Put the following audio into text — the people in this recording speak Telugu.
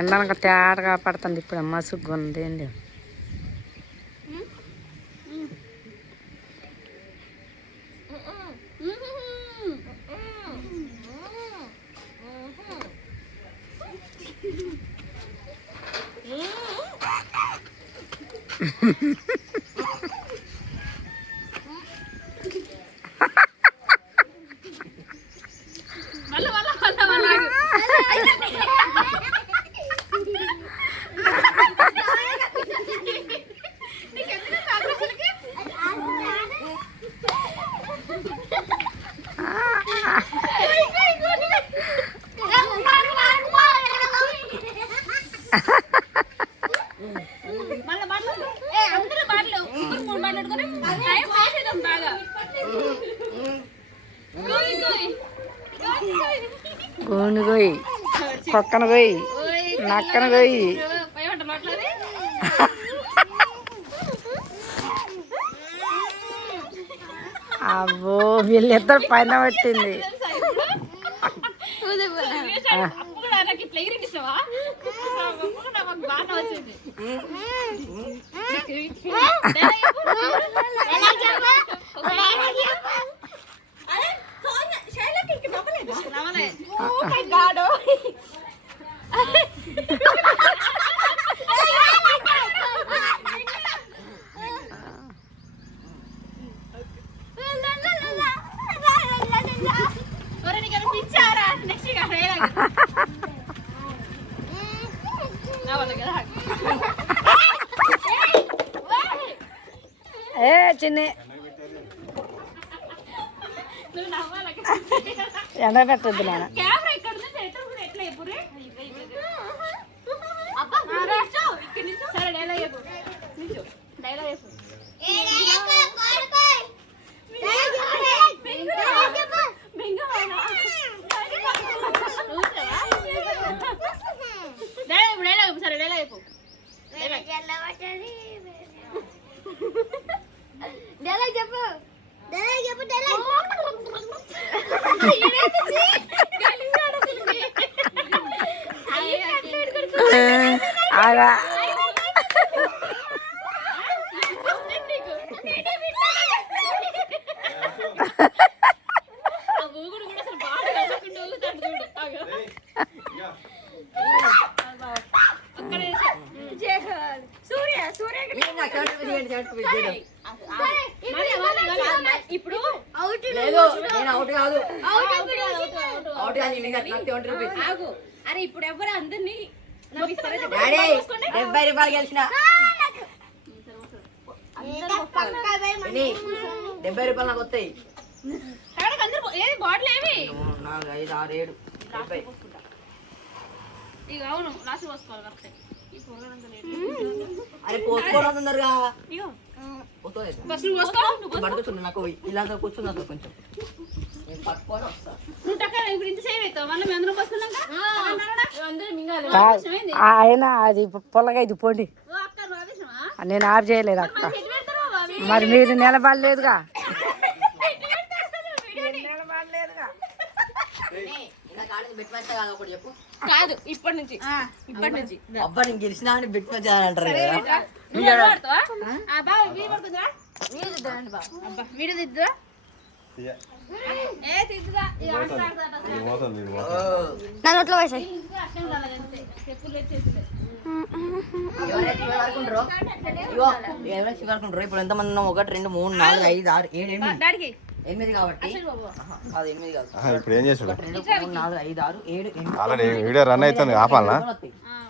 ఎండనక తేటగా పడుతుంది ఇప్పుడు మసుగ్గా ఉంది ఏంటి గోను గోయి పక్కన గోయి నక్కన గోయి అబ్బో వీళ్ళిద్దరు పైన పట్టింది ఏ చిన్ని ఎండ పెట్టద్దు నాన్న ఆగా ఇప్పుడు అరే ఇప్పుడు ఎవరు అందరినీ 70 రూపాయలు గెలిచిన 70 రూపాయలు నాకు వస్తాయి. బాటిల్ ఏమి 4, 5, 6, 7, 70. ఇక అవును రాసి పోసుకోవాలి కరెక్ట్. అరే పోసుకోవడం తొందరగా ఫస్ట్ నాకు ఇలా కూర్చున్నా కొంచెం పట్టుకొని వస్తా. ఇప్పుడు ఇంత సేవ్ అవుతావు మళ్ళీ మేము అందరం పోసుకున్నాం. ఆయన అది పొల్లగా ఇది పోండి నేను ఆఫ్ చేయలేదు అక్క మరి మీరు నిలబడలేదుగా కాదు ఇప్పటి నుంచి అబ్బా నేను గెలిచినా అని బెట్ అంటారు వీడియో దిద్దురా నా నోట్లో వేసాయి ఇప్పుడు ఎంత మంది ఉన్నాం? 1, 2, 3, 4, 5, 6, 7, 8. 8 కాబట్టి అది 8 కాదు. ఇప్పుడు ఏం చేస్తాడు? 2, 3, 4, 5, 6, 7, 8 ఆల్రెడీ వీడియో రన్ అవుతుంది ఆపాలనా?